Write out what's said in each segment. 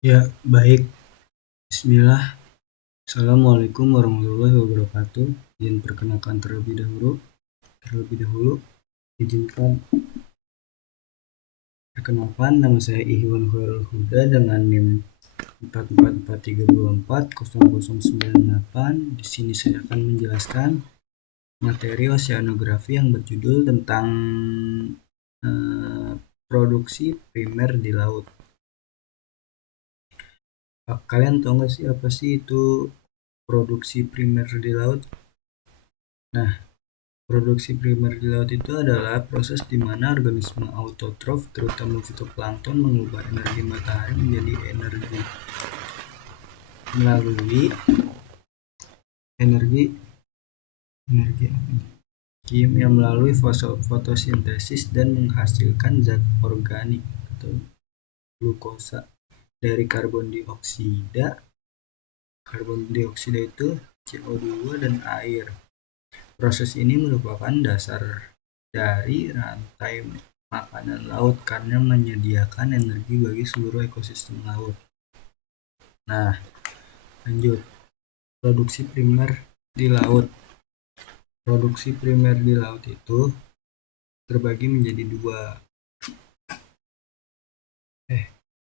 Ya, baik. Bismillah. Assalamualaikum warahmatullahi wabarakatuh. Izin perkenalkan terlebih dahulu, izinkan perkenalkan nama saya Ihwan Khairul Huda dengan NIM 44432400098. Di sini saya akan menjelaskan materi oceanografi yang berjudul tentang eh, produksi primer di laut. Kalian tahu nggak sih apa sih itu produksi primer di laut? Nah, produksi primer di laut itu adalah proses di mana organisme autotrof, terutama fitoplankton, mengubah energi matahari menjadi energi melalui energi energi kimia melalui fotosintesis dan menghasilkan zat organik atau glukosa dari karbon dioksida itu CO2 dan air. Proses ini merupakan dasar dari rantai makanan laut karena menyediakan energi bagi seluruh ekosistem laut. Nah, lanjut. Produksi primer di laut. Produksi primer di laut itu terbagi menjadi dua.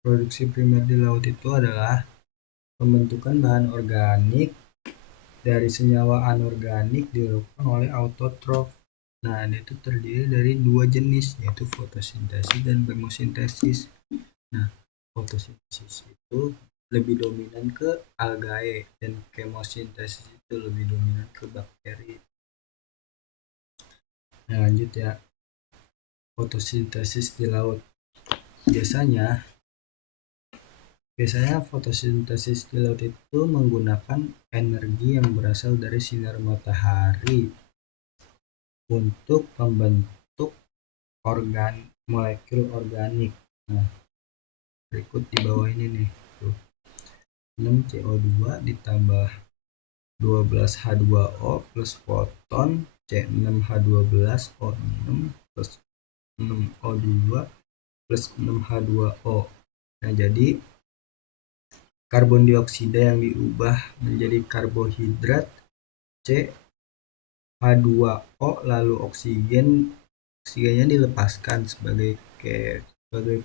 Produksi primer di laut itu adalah pembentukan bahan organik dari senyawa anorganik dilakukan oleh autotrof. Nah, itu terdiri dari dua jenis, yaitu fotosintesis dan kemosintesis. Nah, fotosintesis itu lebih dominan ke algae dan kemosintesis itu lebih dominan ke bakteri. Nah, lanjut ya. Fotosintesis di laut. Biasanya fotosintesis di laut itu menggunakan energi yang berasal dari sinar matahari untuk membentuk molekul organik. Nah, berikut di bawah ini nih. Tuh. 6 CO2 ditambah 12H2O plus foton C6H12O6 plus 6O2 plus 6H2O. Nah, jadi karbon dioksida yang diubah menjadi karbohidrat CH2O, lalu oksigennya dilepaskan sebagai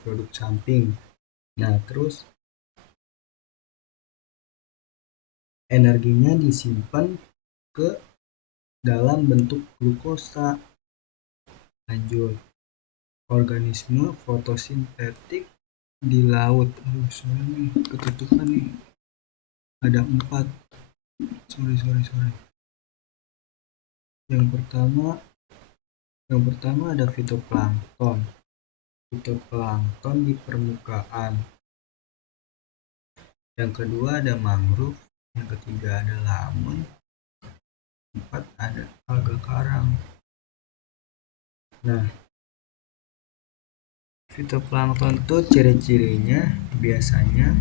produk samping. Nah, terus energinya disimpan ke dalam bentuk glukosa. Lanjut, organisme fotosintetik di laut. Sorry nih, ketutupan nih. Ada 4. Sorry. Yang pertama ada fitoplankton. Fitoplankton di permukaan. Yang kedua ada mangrove. Yang ketiga ada lamun. 4 ada alga karang. Nah, fitoplankton itu ciri-cirinya biasanya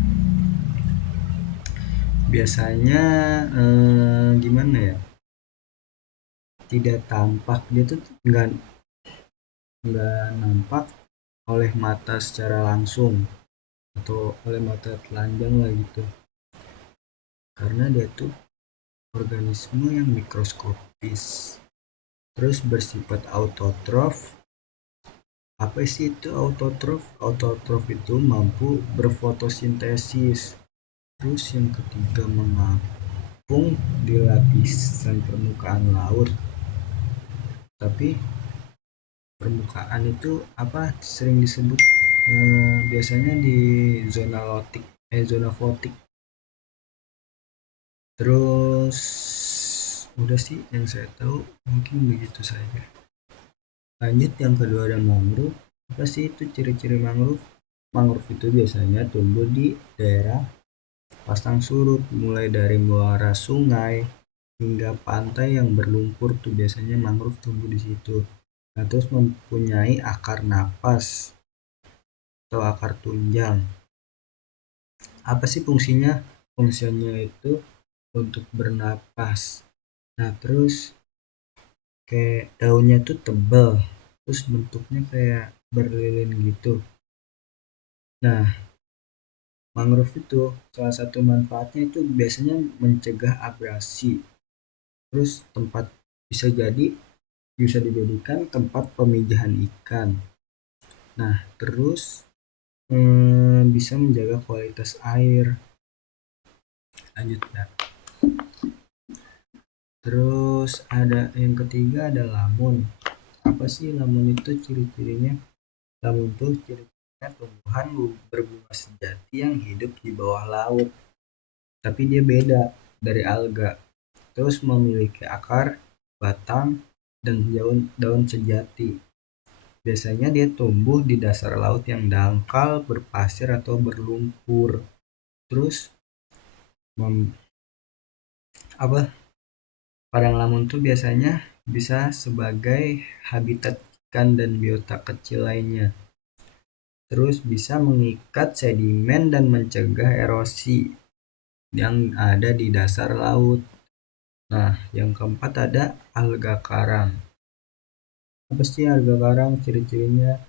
gimana ya? Tidak tampak, dia tuh nggak nampak oleh mata secara langsung atau oleh mata telanjang lah gitu, karena dia tuh organisme yang mikroskopis, terus bersifat autotrof. Apa sih itu autotrof? Autotrof itu mampu berfotosintesis. Terus yang ketiga, mengapung di lapisan permukaan laut. Tapi permukaan itu apa sering disebut biasanya di zona fotik. Terus udah sih yang saya tahu, mungkin begitu saja. Lanjut, yang kedua ada mangrove. Apa sih itu ciri-ciri mangrove? Mangrove itu biasanya tumbuh di daerah pasang surut, mulai dari muara sungai hingga pantai yang berlumpur tuh biasanya mangrove tumbuh di situ. Nah, terus mempunyai akar napas atau akar tunjang. Apa sih fungsinya? Fungsinya itu untuk bernapas. Nah, terus kayak daunnya tuh tebal, terus bentuknya kayak berlilin gitu. Nah, Mangrove itu salah satu manfaatnya itu biasanya mencegah abrasi. Terus bisa dijadikan tempat pemijahan ikan. Nah, terus bisa menjaga kualitas air. Lanjut ya. Terus ada yang ketiga ada lamun. Apa sih lamun itu ciri-cirinya? Lamun itu ciri-cirinya tumbuhan berbunga sejati yang hidup di bawah laut. Tapi dia beda dari alga. Terus memiliki akar, batang, dan daun sejati. Biasanya dia tumbuh di dasar laut yang dangkal, berpasir atau berlumpur. Terus mem- apa padang lamun tuh biasanya bisa sebagai habitat ikan dan biota kecil lainnya. Terus bisa mengikat sedimen dan mencegah erosi yang ada di dasar laut. Nah, yang keempat ada alga karang. Apa sih alga karang? Ciri-cirinya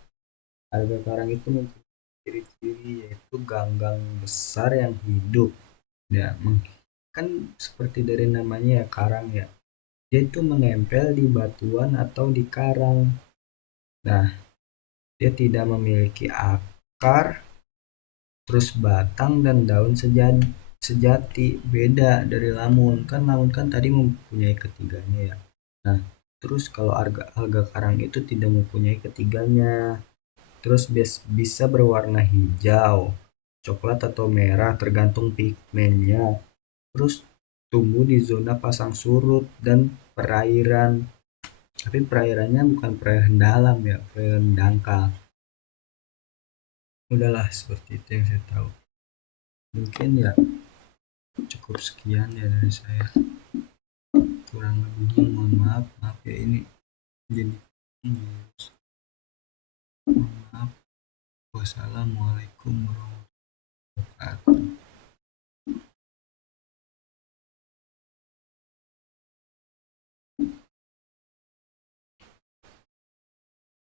alga karang itu mempunyai ciri-ciri yaitu ganggang besar yang hidup. Ya, kan seperti dari namanya ya karang ya. Dia itu menempel di batuan atau di karang. Nah, dia tidak memiliki akar, terus batang dan daun sejati. Beda dari lamun. Kan lamun kan tadi mempunyai ketiganya ya. Nah, terus kalau alga karang itu tidak mempunyai ketiganya. Terus bisa berwarna hijau, coklat atau merah tergantung pigmennya. Terus tumbuh di zona pasang surut dan perairan. Tapi perairannya bukan perairan dalam ya, perairan dangkal. Udahlah seperti itu yang saya tahu. Mungkin ya cukup sekian ya dari saya. Kurang lebihnya mohon maaf, maaf ya ini jadi mohon maaf. Wassalamualaikum warahmatullahi wabarakatuh.